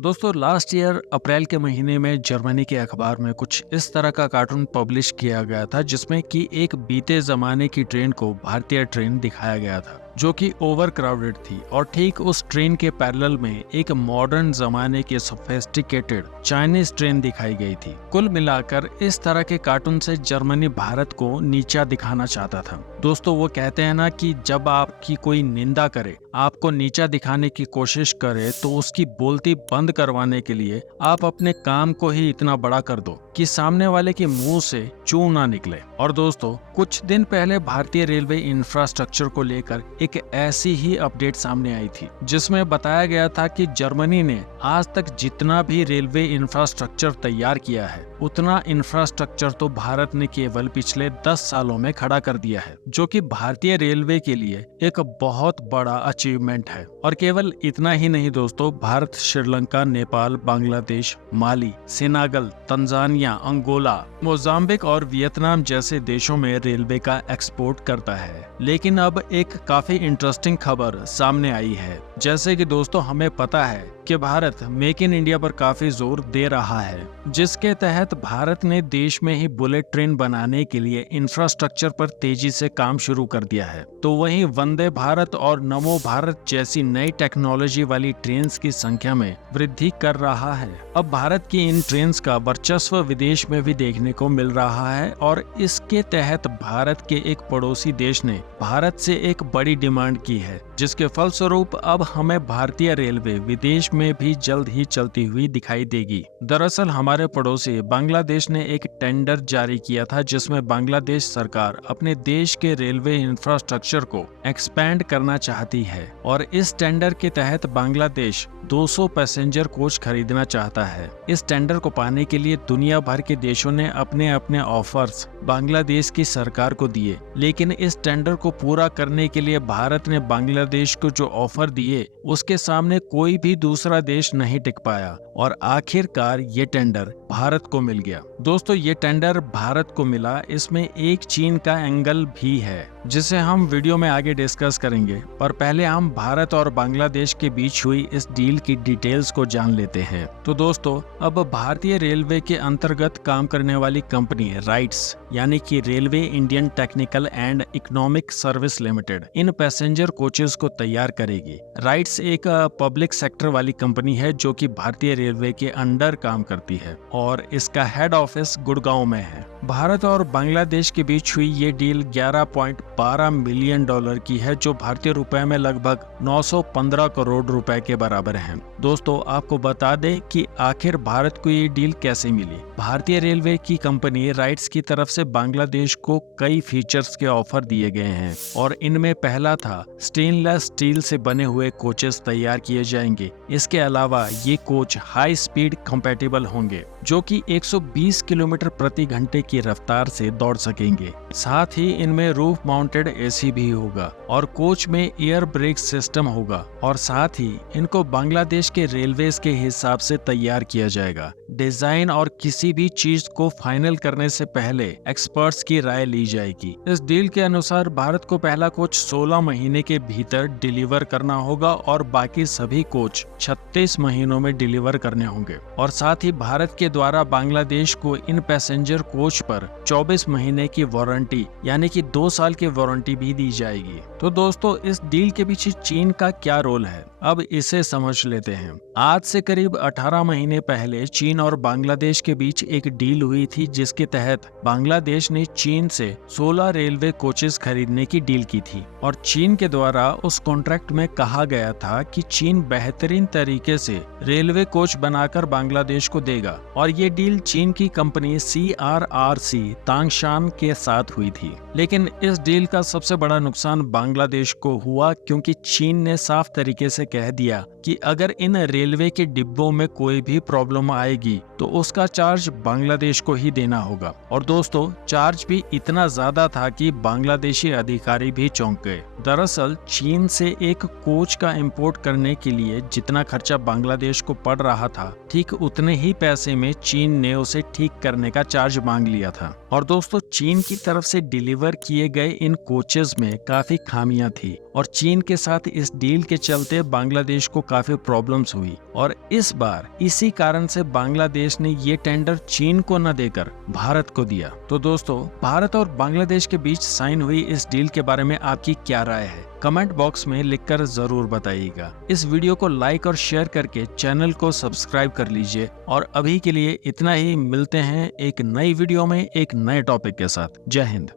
दोस्तों last year अप्रैल के महीने में जर्मनी के अखबार में कुछ इस तरह का कार्टून पब्लिश किया गया था जिसमें कि एक बीते जमाने की ट्रेन को भारतीय ट्रेन दिखाया गया था जो कि ओवर क्राउडेड थी और ठीक उस ट्रेन के पैरेलल में एक मॉडर्न जमाने की सोफिस्टिकेटेड चाइनीज ट्रेन दिखाई गई थी। कुल मिलाकर इस तरह के कार्टून से जर्मनी भारत को नीचा दिखाना चाहता था। दोस्तों वो कहते हैं ना कि जब आपकी कोई निंदा करे, आपको नीचा दिखाने की कोशिश करे तो उसकी बोलती बंद करवाने के लिए आप अपने काम को ही इतना बड़ा कर दो कि सामने वाले के मुंह से चू ना निकले। और दोस्तों कुछ दिन पहले भारतीय रेलवे इंफ्रास्ट्रक्चर को लेकर एक ऐसी ही अपडेट सामने आई थी जिसमें बताया गया था कि जर्मनी ने आज तक जितना भी रेलवे इंफ्रास्ट्रक्चर तैयार किया है उतना इंफ्रास्ट्रक्चर तो भारत ने केवल पिछले 10 सालों में खड़ा कर दिया है, जो कि भारतीय रेलवे के लिए एक बहुत बड़ा अचीवमेंट है। और केवल इतना ही नहीं दोस्तों, भारत श्रीलंका, नेपाल, बांग्लादेश, माली, सेनेगल, तंजानिया, अंगोला, मोजाम्बिक और वियतनाम जैसे देशों में रेलवे का एक्सपोर्ट करता है। लेकिन अब एक काफी इंटरेस्टिंग खबर सामने आई है। जैसे कि दोस्तों हमें पता है कि भारत मेक इन इंडिया पर काफी जोर दे रहा है, जिसके तहत भारत ने देश में ही बुलेट ट्रेन बनाने के लिए इंफ्रास्ट्रक्चर पर तेजी से काम शुरू कर दिया है। तो वहीं वंदे भारत और नमो भारत जैसी नई टेक्नोलॉजी वाली ट्रेन्स की संख्या में वृद्धि कर रहा है। अब भारत की इन ट्रेन्स का वर्चस्व विदेश में भी देखने को मिल रहा है और इसके तहत भारत के एक पड़ोसी देश ने भारत से एक बड़ी डिमांड की है, जिसके फलस्वरूप अब हमें भारतीय रेलवे विदेश में भी जल्द ही चलती हुई दिखाई देगी। दरअसल हमारे पड़ोसी बांग्लादेश ने एक टेंडर जारी किया था जिसमें बांग्लादेश सरकार अपने देश के रेलवे इंफ्रास्ट्रक्चर को एक्सपैंड करना चाहती है और इस टेंडर के तहत बांग्लादेश 200 पैसेंजर कोच खरीदना चाहता है। इस टेंडर को पाने के लिए दुनिया भर के देशों ने अपने अपने ऑफर्स बांग्लादेश की सरकार को दिए, लेकिन इस टेंडर को पूरा करने के लिए भारत ने बांग्लादेश को जो ऑफर दिए उसके सामने कोई भी दूसरा देश नहीं टिक पाया और आखिरकार ये टेंडर भारत को मिल गया। दोस्तों ये टेंडर भारत को मिला, इसमें एक चीन का एंगल भी है जिसे हम वीडियो में आगे डिस्कस करेंगे, पर पहले हम भारत और बांग्लादेश के बीच हुई इस डील की डिटेल्स को जान लेते हैं। तो दोस्तों अब भारतीय रेलवे के अंतर्गत काम करने वाली कंपनी राइट्स यानी कि railway Indian technical and economic service limited in passenger coaches को तैयार करेगी। राइट्स एक पब्लिक सेक्टर वाली कंपनी है जो कि भारतीय रेलवे के अंडर काम करती है और इसका हेड ऑफिस गुड़गांव में है। भारत और बांग्लादेश के बीच हुई ये डील 11.12 मिलियन डॉलर की है, जो भारतीय रुपए में लगभग 915 करोड़ रुपए के बराबर है। दोस्तों आपको बता दें कि आखिर भारत को ये डील कैसे मिली। भारतीय रेलवे की कंपनी राइट्स की तरफ से बांग्लादेश को कई फीचर्स के ऑफर दिए गए हैं और इनमें पहला था स्टेनलेस स्टील से बने हुए कोचेस तैयार किए जाएंगे। इसके अलावा ये कोच हाई स्पीड कंपैटिबल होंगे जो कि 120 किलोमीटर प्रति घंटे की रफ्तार से दौड़ सकेंगे। साथ ही इनमें रूफ माउंटेड एसी भी होगा और कोच में एयर ब्रेक सिस्टम होगा और साथ ही इनको बांग्लादेश के रेलवेज के हिसाब से तैयार किया जाएगा। डिजाइन और किसी भी चीज को फाइनल करने से पहले एक्सपर्ट्स की राय ली जाएगी। इस डील के अनुसार भारत को पहला कोच 16 महीने के भीतर डिलीवर करना होगा और बाकी सभी कोच 36 महीनों में डिलीवर करने होंगे और साथ ही भारत के द्वारा बांग्लादेश को इन पैसेंजर कोच पर 24 महीने की वारंटी यानी कि 2 साल की वारंटी भी दी जाएगी। तो दोस्तों इस डील के पीछे चीन का क्या रोल है, अब इसे समझ लेते हैं। आज से करीब 18 महीने पहले चीन और बांग्लादेश के बीच एक डील हुई थी जिसके तहत बांग्लादेश ने चीन से 16 रेलवे कोचेस खरीदने की डील की थी और चीन के द्वारा उस कॉन्ट्रैक्ट में कहा गया था कि चीन बेहतरीन तरीके से रेलवे कोच बनाकर बांग्लादेश को देगा और ये डील चीन की कंपनी CRRC तांगशान के साथ हुई थी। लेकिन इस डील का सबसे बड़ा नुकसान बांग्लादेश को हुआ क्योंकि चीन ने साफ तरीके से कह दिया कि अगर इन रेलवे के डिब्बों में कोई भी प्रॉब्लम आएगी तो उसका चार्ज बांग्लादेश को ही देना होगा। और दोस्तों चार्ज भी इतना ज्यादा था कि बांग्लादेशी अधिकारी भी चौंक गए। दरअसल चीन से एक कोच का इंपोर्ट करने के लिए जितना खर्चा बांग्लादेश को पड़ रहा था, ठीक उतने ही पैसे में चीन ने उसे ठीक करने का चार्ज मांग लिया था। और दोस्तों चीन की तरफ से डिलीवर किए गए इन कोचेस में काफी खामियां थी और चीन के साथ इस डील के चलते बांग्लादेश को काफी प्रॉब्लम्स हुई और इस बार इसी कारण से बांग्लादेश ने ये टेंडर चीन को न देकर भारत को दिया। तो दोस्तों, भारत और बांग्लादेश के बीच साइन हुई इस डील के बारे में आपकी क्या राय है? कमेंट बॉक्स में लिखकर जरूर बताइएगा। इस वीडियो को लाइक और शेयर करके चैनल को सब्सक्राइब कर लीजिए और अभी के लिए इतना ही। मिलते हैं एक नई वीडियो में एक नए टॉपिक के साथ। जय हिंद।